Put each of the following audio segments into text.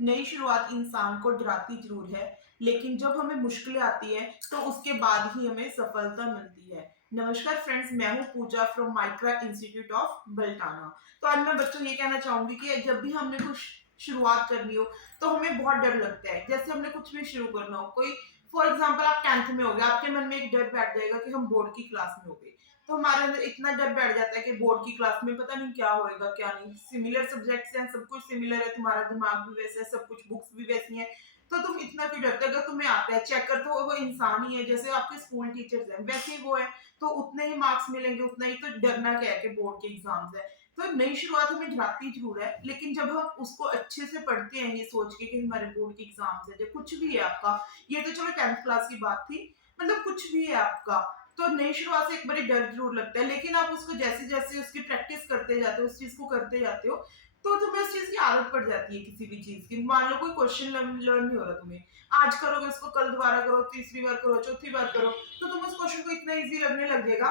नई शुरुआत इंसान को डराती जरूर है, लेकिन जब हमें मुश्किलें आती हैं, तो उसके बाद ही हमें सफलता मिलती है। नमस्कार फ्रेंड्स, मैं हूँ पूजा from Micra institute of Baltana. तो आज मैं बच्चों ये कहना चाहूंगी कि जब भी हमने कुछ शुरुआत करनी हो, तो हमें बहुत डर लगता है। जैसे हमने कुछ भी शुरू करना हो, कोई फॉर एग्जाम्पल आप 10th में हो गए, आपके मन में एक डर बैठ जाएगा कि हम बोर्ड की क्लास में हो गए। तो हमारे अंदर इतना डर बैठ जाता है कि बोर्ड की क्लास में पता नहीं क्या होएगा क्या नहीं। सिमिलर सब्जेक्ट्स हैं, सब कुछ सिमिलर है, तुम्हारा दिमाग भी वैसा है, सब कुछ बुक्स भी वैसी हैं। तो तुम इतना क्यों डरते हो? अगर तुम्हें आता है, चेक करते हो, वो इंसान ही है, जैसे आपके स्कूल टीचर्स हैं वैसे ही वो है। तो उतने ही मार्क्स मिलेंगे, उतना ही। तो डरना क्या है कि बोर्ड के एग्जाम्स है। तो नई शुरुआत हमें डराती जरूर है, लेकिन जब हम उसको अच्छे से पढ़ते हैं ये सोच के कि हमारे बोर्ड के एग्जाम्स है, जो कुछ भी है आपका, ये तो चलो 10th क्लास की बात थी, मतलब कुछ भी है आपका, तो नई शुरुआत से एक बड़ी डर जरूर लगता है। लेकिन आप उसको जैसे जैसे उसकी प्रैक्टिस करते जाते हो, उस चीज को करते जाते हो, तो तुम्हें उस चीज की आदत पड़ जाती है। किसी भी चीज की, मान लो कोई क्वेश्चन लर्न नहीं हो रहा तुम्हें, आज करोगे उसको, कल दोबारा करो, तीसरी बार करो, चौथी बार करो, तो तुम उस क्वेश्चन को इतना इजी लगने लग जाएगा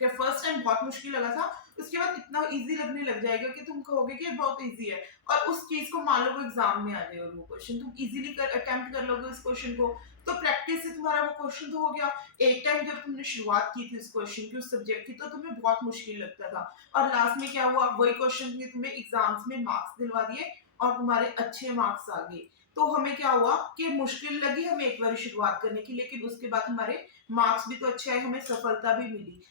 कि फर्स्ट टाइम बहुत मुश्किल लगा था, उसके बाद इतना इजी लगने लग जाएगा कि तुम कहोगे कि ये बहुत इजी है। और उस चीज को मान लो वो एग्जाम में आ जाए और वो क्वेश्चन तुम इजीली कर अटेम्प्ट कर लोगे उस क्वेश्चन को, तो प्रैक्टिस से तुम्हारा वो क्वेश्चन तो हो गया। एक टाइम जब तुमने शुरुआत की थी उस क्वेश्चन की, उस सब्जेक्ट की, तो तुम्हें बहुत मुश्किल लगता था, और लास्ट में क्या हुआ, वही क्वेश्चन ने तुम्हें एग्जाम्स में मार्क्स दिलवा दिए और तुम्हारे अच्छे मार्क्स आ गए। तो हमें क्या हुआ कि मुश्किल लगी हमें एक बार शुरुआत करने की, लेकिन उसके बाद हमारे मार्क्स भी तो अच्छे आए, हमें सफलता भी मिली।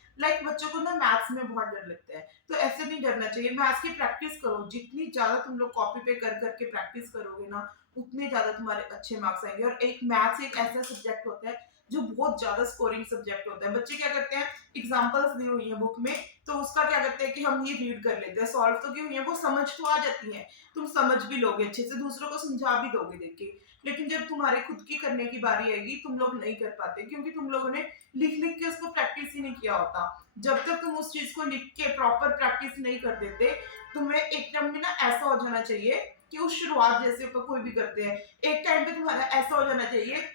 बच्चों को ना मैथ्स में बहुत डर लगता है, तो ऐसे नहीं डरना चाहिए। मैथ्स की प्रैक्टिस करो, जितनी ज्यादा तुम लोग कॉपी पे कर करके प्रैक्टिस करोगे ना, उतने ज्यादा तुम्हारे अच्छे मार्क्स आएंगे। और एक मैथ्स एक ऐसा सब्जेक्ट होता है जो बहुत ज्यादा स्कोरिंग सब्जेक्ट होता है। बच्चे क्या करते हैं, एग्जाम्पल्स दी हुई है बुक में, तो उसका क्या करते हैं कि हम ये रीड कर लेते हैं, सॉल्व तो की हुई है, वो समझ तो आ जाती है, तुम समझ भी लोगे अच्छे से, दूसरों को समझा भी दोगे देख के। लेकिन जब तुम्हारे खुद की करने की बारी आएगी, तुम लोग नहीं कर पाते, क्योंकि तुम लोगों ने लिख लिख के उसको प्रैक्टिस ही नहीं किया होता। जब तक तुम उस चीज को लिख के प्रॉपर प्रैक्टिस नहीं कर देते, तुम्हें एक टाइम में ना ऐसा हो जाना चाहिए कि उस शुरुआत जैसे कोई भी करते हैं, एक टाइम पे तुम्हारा ऐसा हो जाना चाहिए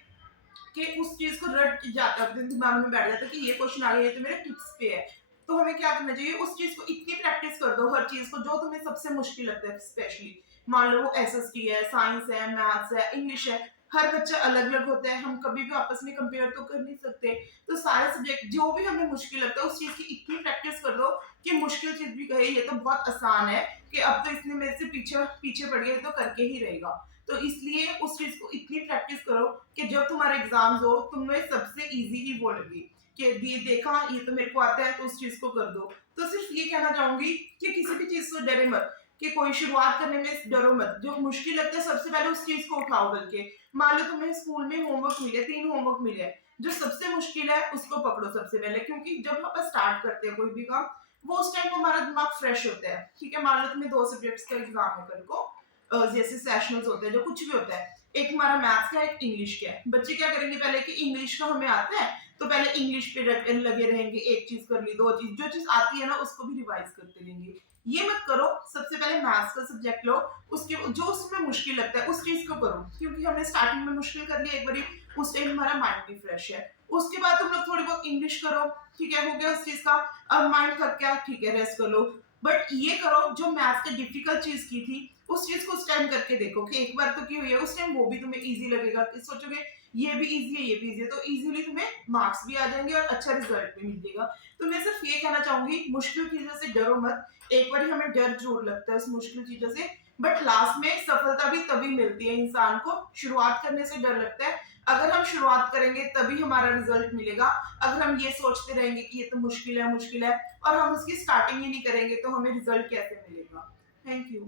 कि उस चीज को रट जाता है, दिमाग में बैठ जाता है कि ये क्वेश्चन आ गया, ये तो मेरे टिप्स पे है। तो हमें क्या करना चाहिए, उस चीज को इतनी प्रैक्टिस कर दो, हर चीज को जो तुम्हें सबसे मुश्किल लगता है, स्पेशली मान लो वो एसएसटी है, साइंस है, मैथ्स है, इंग्लिश है। हर बच्चा अलग अलग होता है, हम कभी भी आपस में कंपेयर तो कर नहीं सकते। तो सारे सब्जेक्ट जो भी हमें मुश्किल लगता है, उस चीज की इतनी प्रैक्टिस कर दो कि मुश्किल चीज भी कहे ये तो बहुत आसान है, कि अब तो इसने मेरे से पीछे पीछे पड़ गया, तो करके ही रहेगा। तो इसलिए उस चीज को इतनी प्रैक्टिस करो कि जब तुम्हारे एग्जाम्स हो, तुम्हें सबसे इजी ही वो लगे कि ये देखा, ये तो मेरे को आता है, तो उस चीज को कर दो। तो सिर्फ ये कहना चाहूंगी कि किसी भी चीज से डरे मत, कि कोई शुरुआत करने में डरो मत। जो मुश्किल लगता है सबसे पहले उस चीज को उठाओ। बल्कि मान लो तुम्हें स्कूल में होमवर्क मिले, 3 होमवर्क मिले, जो सबसे मुश्किल है उसको पकड़ो सबसे पहले, क्योंकि जब हम स्टार्ट करते हैं कोई भी काम, वो उस टाइम हमारा दिमाग फ्रेश होता है। ठीक है, मान लो तुम्हें 2 सब्जेक्ट्स का एग्जाम है कल को, जैसे सेशनल्स होते हैं, जो कुछ भी होता है, एक हमारा मैथ्स का, एक इंग्लिश का है। बच्चे क्या करेंगे, पहले कि इंग्लिश का हमें आता है, तो पहले इंग्लिश पे लगे रहेंगे, एक चीज कर ली, 2 चीज, जो चीज आती है ना उसको भी रिवाइज करते रहेंगे। ये मत करो, सबसे पहले मैथ्स का सब्जेक्ट लो, उसके जो उसमें मुश्किल लगता है उस चीज को करो, क्योंकि हमने स्टार्टिंग में मुश्किल कर लिया एक बारी, उस टाइम हमारा माइंड भी फ्रेश है। उसके बाद तुम लोग थोड़ी बहुत इंग्लिश करो, ठीक है, हो गया उस चीज का। अब माइंड थक गया, ठीक है, रेस्ट कर लो। बट ये करो, जो मैथ्स की डिफिकल्ट चीज की थी, उस चीज को उस टाइम करके देखो कि एक बार तो की हुई है, उस टाइम वो भी तुम्हें इजी लगेगा, कि सोचोगे ये भी इजी है, ये भी इजी है, तो इजीली तुम्हें मार्क्स भी आ जाएंगे और अच्छा रिजल्ट भी मिलेगा। तो मैं सिर्फ ये कहना चाहूंगी, मुश्किल चीजों से डरो मत। एक बार हमें डर जरूर लगता है उस मुश्किल चीजों से, बट लास्ट में सफलता भी तभी मिलती है इंसान को। शुरुआत करने से डर लगता है, अगर हम शुरुआत करेंगे तभी हमारा रिजल्ट मिलेगा। अगर हम ये सोचते रहेंगे कि ये तो मुश्किल है, मुश्किल है, और हम उसकी स्टार्टिंग ही नहीं करेंगे, तो हमें रिजल्ट कैसे मिलेगा? Thank you.